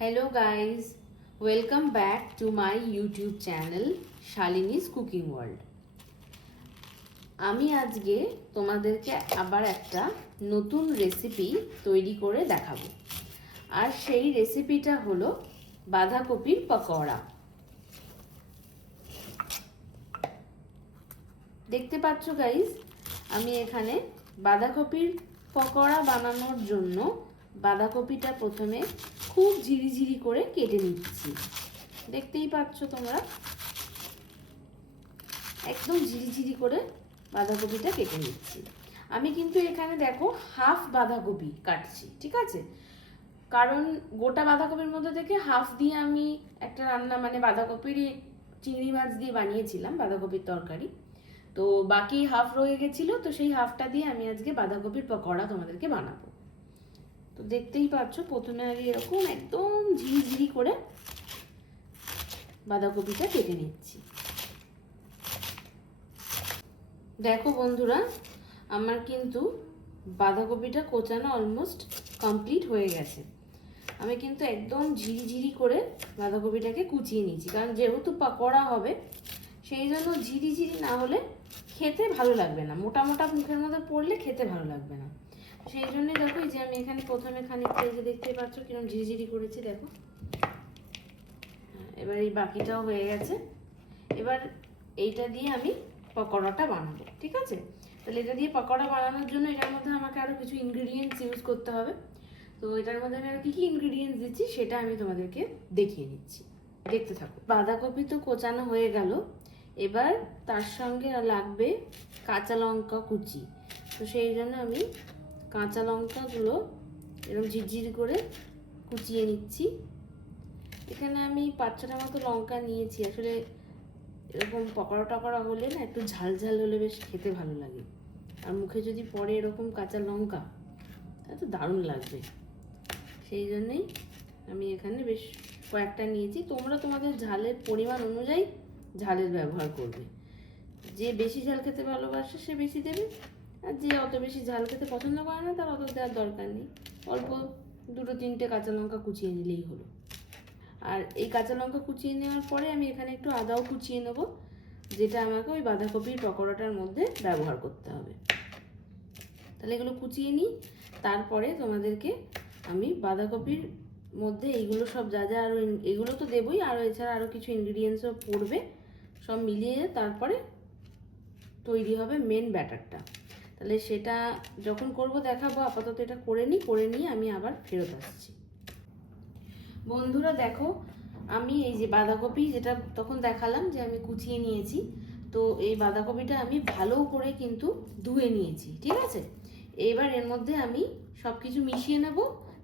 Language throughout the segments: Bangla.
Hello guys, welcome back to my YouTube channel Shalini's Cooking World. আমি আজকে তোমাদেরকে আবার একটা নতুন রেসিপি তৈরি করে দেখাবো। আর সেই রেসিপিটা হলো বাঁধাকপির পকোড়া। দেখতে পাচ্ছ গাইস, আমি এখানে বাঁধাকপির পকোড়া বানানোর জন্য বাঁধাকপিটা প্রথমে খুব ঝিরিঝিরি করে কেটে নিচ্ছি। দেখতেই পাচ্ছ তোমরা, একদম ঝিরিঝিরি করে বাঁধাকপিটা কেটে নিচ্ছি। আমি কিন্তু এখানে দেখো হাফ বাঁধাকপি কাটছি, ঠিক আছে? কারণ গোটা বাঁধাকপির মধ্যে থেকে হাফ দিয়ে আমি একটা রান্না মানে বাঁধাকপির চিংড়ি মাছ দিয়ে বানিয়েছিলাম বাঁধাকপির তরকারি। তো বাকি হাফ রয়ে গেছিলো, তো সেই হাফটা দিয়ে আমি আজকে বাঁধাকপির পকোড়া তোমাদেরকে বানাবো। তো দেখতেই পাচ্ছ, প্রথমে আগে এরকম একদম ঝিরিঝিরি করে বাঁধাকপিটা কেটে নিচ্ছি। দেখো বন্ধুরা, আমার কিন্তু বাঁধাকপিটা কোচানো অলমোস্ট কমপ্লিট হয়ে গেছে। আমি কিন্তু একদম ঝিরিঝিরি করে বাঁধাকপিটাকে কুচিয়ে নিয়েছি, কারণ যেহেতু পকোড়া হবে সেই জন্য ঝিরিঝিরি না হলে খেতে ভালো লাগবে না, মোটা মোটা মুখের মধ্যে পড়লে খেতে ভালো লাগবে না। সেই জন্যই দেখো যে আমি এখানে প্রথমে খানিকটা এই যে দেখতে পাচ্ছ কিরকম ঝিরিঝিরি করেছি, দেখো। এবার এই বাকিটাও হয়ে গেছে। এবার এইটা দিয়ে আমি পকোড়াটা বানাবো, ঠিক আছে? তাহলে এটা দিয়ে পকোড়া বানানোর জন্য এটার মধ্যে আমাকে আরও কিছু ইনগ্রিডিয়েন্টস ইউজ করতে হবে। তো এটার মধ্যে আমি আর কী কী ইনগ্রিডিয়েন্টস দিচ্ছি সেটা আমি তোমাদেরকে দেখিয়ে নিচ্ছি, দেখতে থাকো। বাঁধাকপি তো কোচানো হয়ে গেল, এবার তার সঙ্গে লাগবে কাঁচা লঙ্কা কুচি। তো সেই জন্য আমি কাঁচা লঙ্কাগুলো এরকম ঝিরঝির করে কুচিয়ে নিচ্ছি। এখানে আমি 5-6টা মতো লঙ্কা নিয়েছি। আসলে এরকম পকোড়া টকোড়া হলে না একটু ঝাল ঝাল হলে বেশ খেতে ভালো লাগে, আর মুখে যদি পড়ে এরকম কাঁচা লঙ্কা তাহলে তো দারুণ লাগবে। সেই জন্যই আমি এখানে বেশ কয়েকটা নিয়েছি। তোমরা তোমাদের ঝালের পরিমাণ অনুযায়ী ঝালের ব্যবহার করবে। যে বেশি ঝাল খেতে ভালোবাসে সে বেশি দেবে, আর যে অত বেশি ঝাল খেতে পছন্দ করে না তার অত দেওয়ার দরকার নেই। অল্প 2-3টে কাঁচা লঙ্কা কুচিয়ে নিলেই হলো। আর এই কাঁচা লঙ্কা কুচিয়ে নেওয়ার পরে আমি এখানে একটু আদাও কুচিয়ে নেবো, যেটা আমাকে ওই বাঁধাকপির পকোড়াটার মধ্যে ব্যবহার করতে হবে। তাহলে এগুলো কুচিয়ে নিই, তারপরে তোমাদেরকে আমি বাঁধাকপির মধ্যে এইগুলো সব যা যা আরও এগুলো তো দেবই, আরও এছাড়া আরও কিছু ইনগ্রিডিয়েন্টসও পড়বে, সব মিলিয়ে তারপরে তৈরি হবে মেন ব্যাটারটা। তাহলে সেটা যখন করব দেখাবো। আপাতত এটা করে নিয়ে আমি আবার ফেরত আসছি। বন্ধুরা দেখো, আমি এই যে বাঁধাকপি যেটা তখন দেখালাম যে আমি কুচিয়ে নিয়েছি, তো এই বাঁধাকপিটা আমি ভালো করে কিন্তু ধুয়ে নিয়েছি, ঠিক আছে? এবার এর মধ্যে আমি সব কিছু মিশিয়ে নেব,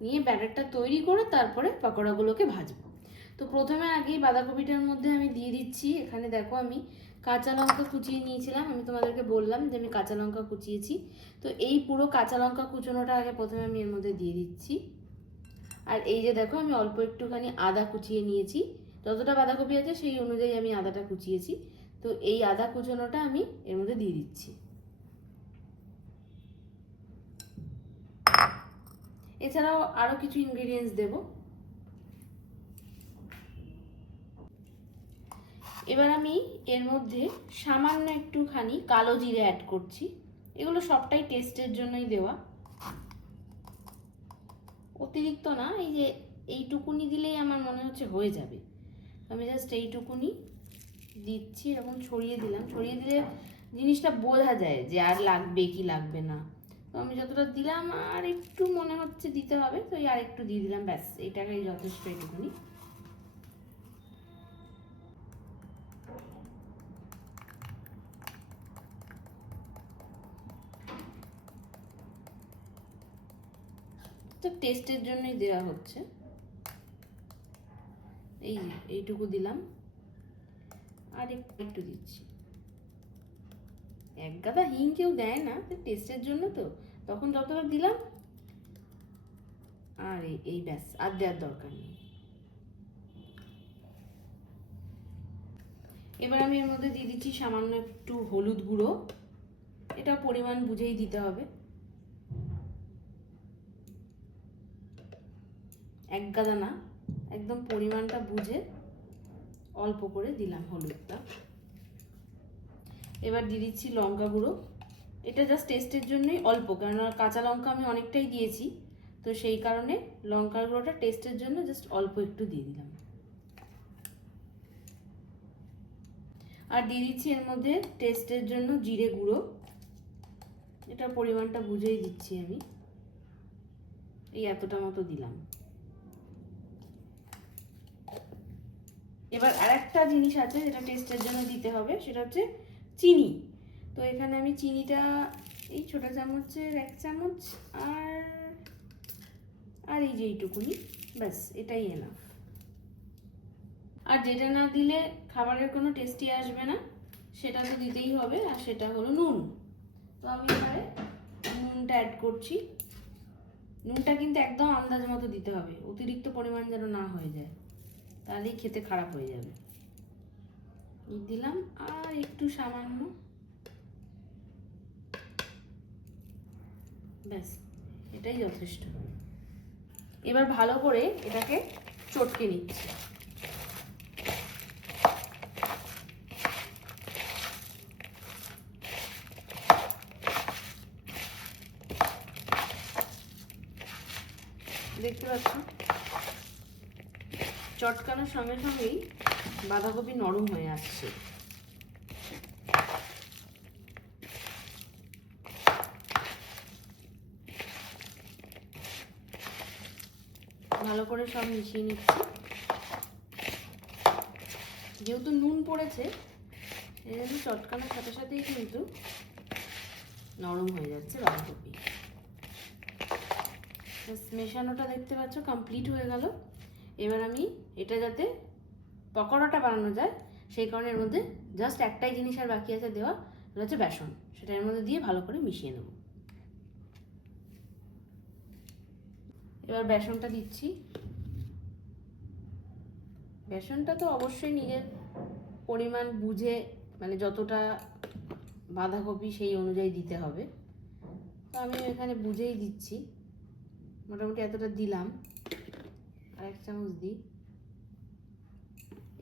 নিয়ে ব্যাটারটা তৈরি করে তারপরে পকোড়াগুলোকে ভাজবো। তো প্রথমে আগেই বাঁধাকপিটার মধ্যে আমি দিয়ে দিচ্ছি, এখানে দেখো আমি কাঁচা লঙ্কা কুচিয়ে নিয়েছিলাম। আমি তোমাদেরকে বললাম যে আমি কাঁচা লঙ্কা কুচিয়েছি, তো এই পুরো কাঁচা লঙ্কা কুচোনোটা আগে প্রথমে আমি এর মধ্যে দিয়ে দিচ্ছি। আর এই যে দেখো, আমি অল্প একটুখানি আদা কুচিয়ে নিয়েছি, যতটা বাঁধাকপি আছে সেই অনুযায়ী আমি আদাটা কুচিয়েছি। তো এই আদা কুচোনোটা আমি এর মধ্যে দিয়ে দিচ্ছি। এছাড়াও আরও কিছু ইনগ্রিডিয়েন্টস দেব। এবার আমি এর মধ্যে সামান্য একটুখানি কালো জিরে অ্যাড করছি। এগুলো সবটাই টেস্টের জন্যই দেওয়া, অতিরিক্ত না। এই যে এইটুকুনি দিলেই আমার মনে হচ্ছে হয়ে যাবে। আমি জাস্ট এইটুকুনি দিচ্ছি, এরকম ছড়িয়ে দিলাম। ছড়িয়ে দিলে জিনিসটা বোঝা যায় যে আর লাগবে কি লাগবে না। তো আমি যতটা দিলাম, আর একটু মনে হচ্ছে দিতে হবে, তো আর একটু দিয়ে দিলাম, ব্যাস এইটাকেই যথেষ্ট। এইটুকুনি তো টেস্টের জন্যই দেওয়া হচ্ছে। এই এইটুকু দিলাম, আর একটু দিচ্ছি। এক গাদা হিং কেউ দেয় না, টেস্টের জন্য তো তখন যতটা দিলাম, আর এই ব্যাস, আর দেওয়ার দরকার নেই। এবার আমি এর মধ্যে দিয়ে দিচ্ছি সামান্য একটু হলুদ গুঁড়ো। এটা পরিমাণ বুঝেই দিতে হবে, এক গাদা না, একদম পরিমাণটা বুঝে অল্প করে দিলাম হলুদটা। এবার দিয়ে দিচ্ছি লঙ্কা গুঁড়ো। এটা জাস্ট টেস্টের জন্যই অল্প, কেননা কাঁচা লঙ্কা আমি অনেকটাই দিয়েছি, তো সেই কারণে লঙ্কার গুঁড়োটা টেস্টের জন্য জাস্ট অল্প একটু দিয়ে দিলাম। আর দিয়ে দিচ্ছি এর মধ্যে টেস্টের জন্য জিরে গুঁড়ো। এটা পরিমাণটা বুঝেই দিচ্ছি আমি, এই এতটা মতো দিলাম। এবার আরেকটা জিনিস আছে যেটা টেস্টের জন্য দিতে হবে, সেটা হচ্ছে চিনি। তো এখানে আমি চিনিটা এই ছোট চামচের 1 চামচ আর এই যে এইটুকুনি, ব্যাস এটাই এনাফ। আর যেটা না দিলে খাবারের কোনো টেস্টি আসবে না, সেটা তো দিতেই হবে, আর সেটা হলো নুন। তো আমি এবারে নুনটা অ্যাড করছি। নুনটা কিন্তু একদম আন্দাজ মতো দিতে হবে, অতিরিক্ত পরিমাণ যেন না হয়ে যায়, তাহলেই খেতে খারাপ হয়ে যাবে। দিলাম আর একটু সামান্য, ব্যাস এটাই যথেষ্ট। এবার ভালো করে এটাকে চটকে নিচ্ছি। দেখতে পাচ্ছ চটকানোর সঙ্গে সঙ্গেই বাঁধাকপি নরম হয়ে আসছে। ভালো করে সব মিশিয়ে নিচ্ছি। যেহেতু নুন পড়েছে, এই জন্য চটকানোর সাথে সাথেই কিন্তু নরম হয়ে যাচ্ছে বাঁধাকপি। মেশানোটা দেখতে পাচ্ছ কমপ্লিট হয়ে গেল। এবার আমি এটা যাতে পকোড়াটা বানানো যায়, সেই কারণে এর মধ্যে জাস্ট একটাই জিনিস আর বাকি আছে দেওয়া, সেটা হচ্ছে বেসন। সেটা এর মধ্যে দিয়ে ভালো করে মিশিয়ে নেব। এবার বেসনটা দিচ্ছি। বেসনটা তো অবশ্যই নিজের পরিমাণ বুঝে, মানে যতটা বাঁধাকপি সেই অনুযায়ী দিতে হবে। তো আমি এখানে বুঝেই দিচ্ছি, মোটামুটি এতটা দিলাম, আর 1 চামচ দিই।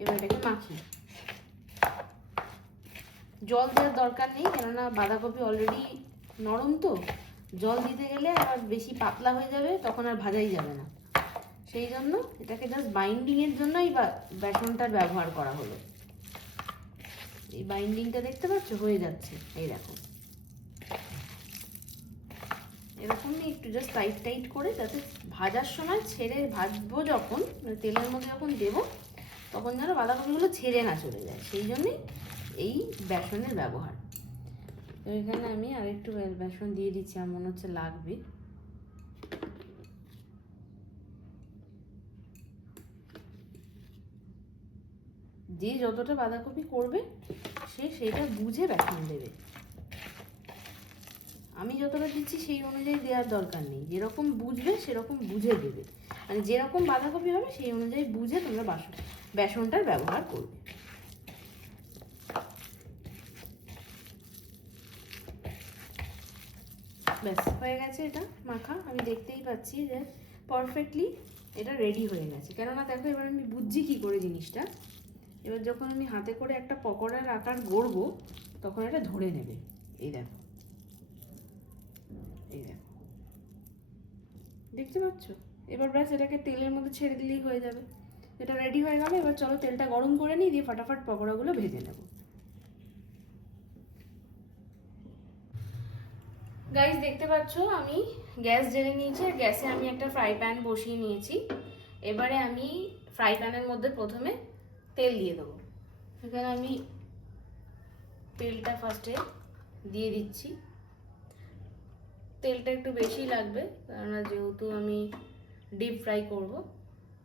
এবার এটাকে মাখি। জল দেওয়ার দরকার নেই, কেননা বাঁধাকপি অলরেডি নরম, তো জল দিতে গেলে আর বেশি পাতলা হয়ে যাবে, তখন আর ভাজাই যাবে না। সেই জন্য এটাকে জাস্ট বাইন্ডিংয়ের জন্যই বেসনটার ব্যবহার করা হলো। এই বাইন্ডিংটা দেখতে পাচ্ছ হয়ে যাচ্ছে, এই দেখো এরকমই একটু জাস্ট টাইট টাইট করে, যাতে ভাজার সময় ছেড়ে ভাজবো যখন, মানে তেলের মধ্যে যখন দেবো, তখন যেন বাঁধাকপিগুলো ছেড়ে না চলে যায়, সেই জন্যই এই বেসনের ব্যবহার। তো এখানে আমি আরেকটু বেসন দিয়ে দিচ্ছি, আমার মনে হচ্ছে লাগবে। যে যতটা বাঁধাকপি করবে সে সেটা বুঝে বেসন দেবে। আমি যতটা দিচ্ছি সেই অনুযায়ী দেওয়ার দরকার নেই, যেরকম বুঝবে সেরকম বুঝে দেবে, মানে যেরকম বাঁধাকপি হবে সেই অনুযায়ী বুঝে তোমরা বেসনটার ব্যবহার করবে। ব্যাস হয়ে গেছে এটা মাখা। আমি দেখতেই পাচ্ছি যে পারফেক্টলি এটা রেডি হয়ে গেছে। কেননা দেখো এবার আমি বুঝছি কী করে জিনিসটা, এবার যখন আমি হাতে করে একটা পকোড়ার আকার গড়বো, তখন এটা ধরে নেবে। এই দেখো, এই দেখো, দেখতে পাচ্ছ? এবার ব্যাস এটাকে তেলের মধ্যে ছেড়ে দিলেই হয়ে যাবে। এটা রেডি হয়ে গেল। এবার চলো তেলটা গরম করে নিই, দিয়ে ফটাফট পকোড়াগুলো ভেজে নেব। গাইস দেখতে পাচ্ছ আমি গ্যাস জ্বেলে নিয়েছি, আর গ্যাসে আমি একটা ফ্রাই প্যান বসিয়ে নিয়েছি। এবারে আমি ফ্রাই প্যানের মধ্যে প্রথমে তেল দিয়ে দেবো। এখানে আমি তেলটা ফার্স্টে দিয়ে দিচ্ছি। তেলটা একটু বেশি লাগবে, কেননা যেহেতু আমি ডিপ ফ্রাই করব,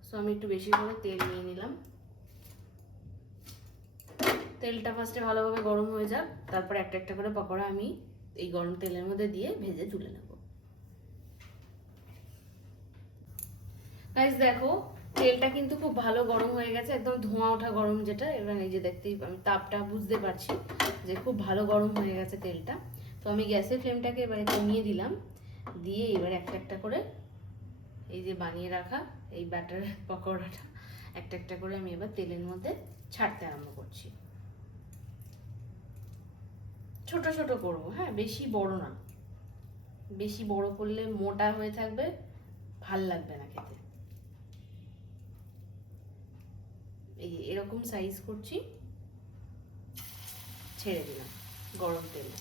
সো আমি একটু বেশি করে তেল নিয়ে নিলাম। তেলটা ফার্স্টে ভালোভাবে গরম হয়ে যাক, তারপর একটা একটা করে পকোড়া আমি এই গরম তেলের মধ্যে দিয়ে ভেজে তুলে নেব। গাইস দেখো তেলটা কিন্তু খুব ভালো গরম হয়ে গেছে, একদম ধোঁয়া ওঠা গরম, যেটা এবার এই যে দেখতেই আমি তাপটা বুঝতে পারছি যে খুব ভালো গরম হয়ে গেছে তেলটা। তো আমি গ্যাসের ফ্লেমটাকে এবারে কমিয়ে দিলাম, দিয়ে এবার একটা একটা করে এই যে বানিয়ে রাখা এই ব্যাটার পকোড়াটা একটা একটা করে আমি এবার তেলের মধ্যে ছাড়তে আরম্ভ করছি। ছোট ছোট করবো, হ্যাঁ, বেশি বড় না, বেশি বড় করলে মোটা হয়ে থাকবে, ভাল লাগবে না খেতে। এই এরকম সাইজ করছি, ছেড়ে দিলাম গরম তেলে।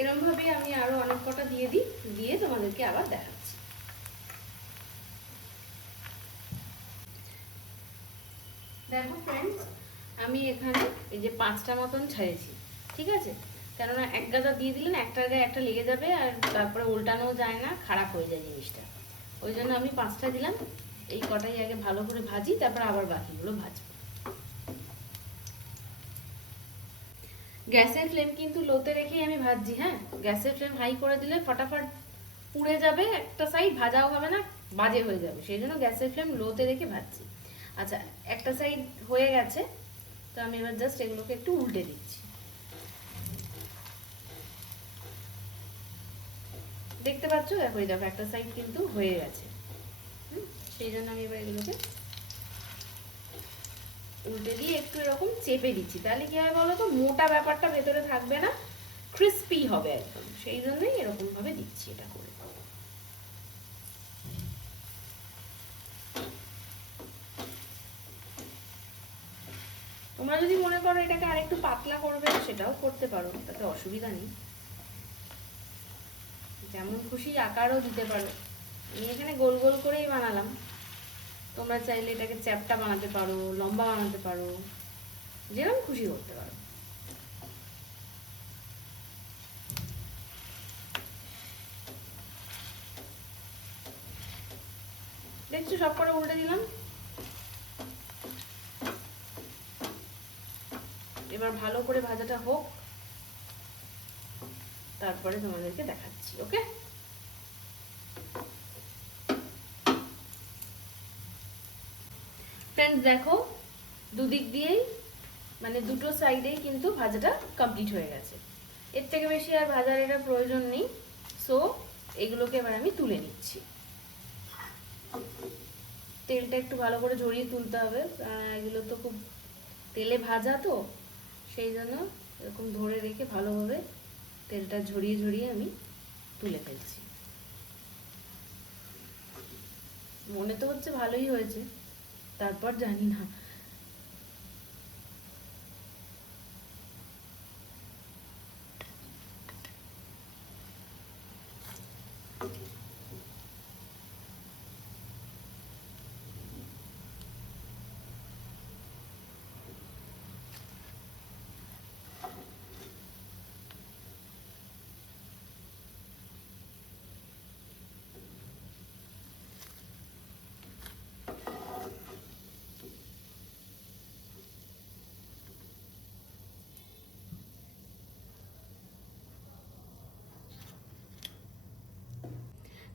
এরকম ভাবে আমি আরো অনেক কটা দিয়ে দিই, দিয়ে তোমাদেরকে আবার দেখাচ্ছি। দেখো ফ্রেন্ডস, আমি এখানে এই যে 5টা মতন ছেড়েছি, ঠিক আছে? কেননা এক গাদা দিয়ে দিলে না একটার গায়ে একটা লেগে যাবে, আর তারপরে উল্টানো যায় না, খারাপ হয়ে যায় জিনিসটা। ওই জন্য আমি 5টা দিলাম। এই কটাই আগে ভালো করে ভাজি, তারপর আবার বাকিগুলো ভাজবো। গ্যাসের ফ্লেম কিন্তু লোতে রেখেই আমি ভাজছি, হ্যাঁ। গ্যাসের ফ্লেম হাই করে দিলে ফটাফট পুড়ে যাবে, একটা সাইড ভাজাও হবে না, বাজে হয়ে যাবে। সেই জন্য গ্যাসের ফ্লেম লোতে রেখে ভাজছি। আচ্ছা, একটা সাইড হয়ে গেছে, তো আমি এবার জাস্ট এগুলোকে একটু উল্টে দিচ্ছি। দেখতে পাচ্ছ? দেখো, এই দেখো একটা সাইড কিন্তু হয়ে গেছে। সেই জন্য আমি এবার এগুলোকে উল্টে দিয়ে একটু এরকম চেপে দিচ্ছি। তাহলে কি হয় বলো তো, মোটা ব্যাপারটা ভেতরে থাকবে না, ক্রিস্পি হবে একদম। সেই জন্যই এরকম ভাবে দিচ্ছি এটা করে। তোমরা যদি মনে করো এটাকে আরেকটু পাতলা করবে, সেটাও করতে পারো, তাতে অসুবিধা নেই। যেমন খুশি আকারও দিতে পারো। আমি এখানে গোল গোল করেই বানালাম, তোমরা চাইলে এটাকে চ্যাপ্টা বানাতে পারো, লম্বা বানাতে পারো, যেরকম খুশি করতে পারো। দেখছো, সব করে উল্টে দিলাম। এবার ভালো করে ভাজাটা হোক, তারপরে তোমাদেরকে দেখাচ্ছি। ওকে ফ্রেন্ডস, দেখো দুদিক দিয়েই মানে দুটো সাইডেই কিন্তু ভাজাটা কমপ্লিট হয়ে গেছে। এর থেকে বেশি আর ভাজার এটা প্রয়োজন নেই। সো এগুলোকে এবার আমি তুলে নিচ্ছি। তেলটা একটু ভালো করে ঝরিয়ে তুলতে হবে, এগুলো তো খুব তেলে ভাজা, তো সেই জন্য এরকম ধরে রেখে ভালোভাবে তেলটা ঝরিয়ে ঝরিয়ে আমি তুলে ফেলছি। মনে তো হচ্ছে ভালোই হয়েছে, তারপর জানি না।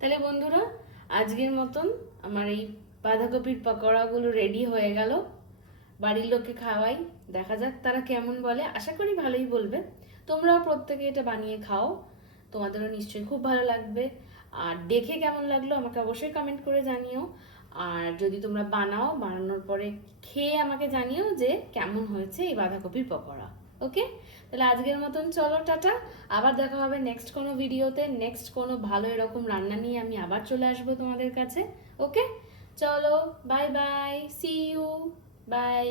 তাহলে বন্ধুরা, আজকের মতন আমার এই বাঁধাকপির পকোড়াগুলো রেডি হয়ে গেল। বাড়ির লোককে খাওয়াই, দেখা যাক তারা কেমন বলে। আশা করি ভালোই বলবে। তোমরাও প্রত্যেকে এটা বানিয়ে খাও, তোমাদেরও নিশ্চয়ই খুব ভালো লাগবে। আর দেখে কেমন লাগলো আমাকে অবশ্যই কমেন্ট করে জানিও। আর যদি তোমরা বানাও, বানানোর পরে খেয়ে আমাকে জানিও যে কেমন হয়েছে এই বাঁধাকপির পকোড়া। ওকে, তাহলে আজকের মতন চলো, টাটা। আবার দেখা হবে নেক্সট কোনো ভিডিওতে, নেক্সট কোনো ভালো এরকম রান্না নিয়ে আমি আবার চলে আসবো তোমাদের কাছে। ওকে, চলো, bye bye, see you, by.